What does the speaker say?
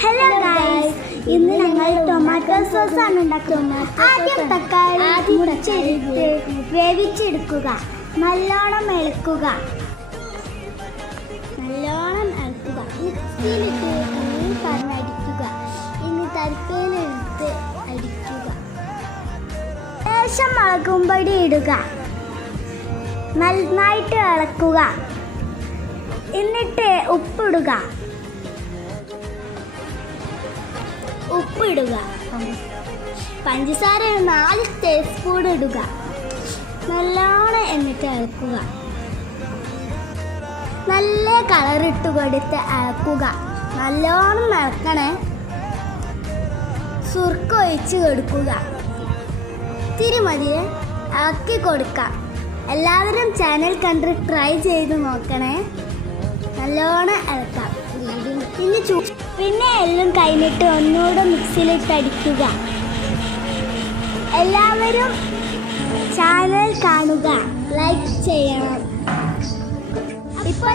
Hello guys, ഇന്ന് ഞങ്ങൾ tomato sauce ആണ് ഉണ്ടാക്കുന്നത്. ആദ്യം തക്കാളി മുറിച്ചെടുത്ത് വേവിച്ചെടുക്കുക. നല്ലോണം ഇളക്കുക. മിക്സിയിലിട്ട് പറഞ്ഞടിക്കുക. ഇനി തരിപ്പയിലെടുത്ത് അടിക്കുക. ശേഷം മുളകുംപൊടി ഇടുക. നന്നായിട്ട് ഇളക്കുക. എന്നിട്ട് ഉപ്പിടുക. പഞ്ചസാര 4 ടീസ്പൂൺ ഇടുക. നല്ലോണം എന്നിട്ട് ഇളക്കുക. നല്ല കളറിട്ട് കൊടുത്ത് ഇളക്കുക. നല്ലോണം ഇളക്കണേ. സുർക്ക ഒഴിച്ച് കൊടുക്കുക. ഇത്തിരി മതി, ഇളക്കി കൊടുക്കാം. എല്ലാവരും ചാനൽ കണ്ട് ട്രൈ ചെയ്ത് നോക്കണേ. നല്ലോണം ഇളക്കാം. പിന്നെ എല്ലാം കഴിഞ്ഞിട്ട് ഒന്നുകൂടെ മിക്സിയിലിട്ട് അടിക്കുക. എല്ലാവരും ചാനൽ കാണുക, ലൈക്ക് ചെയ്യണം. ഇപ്പോൾ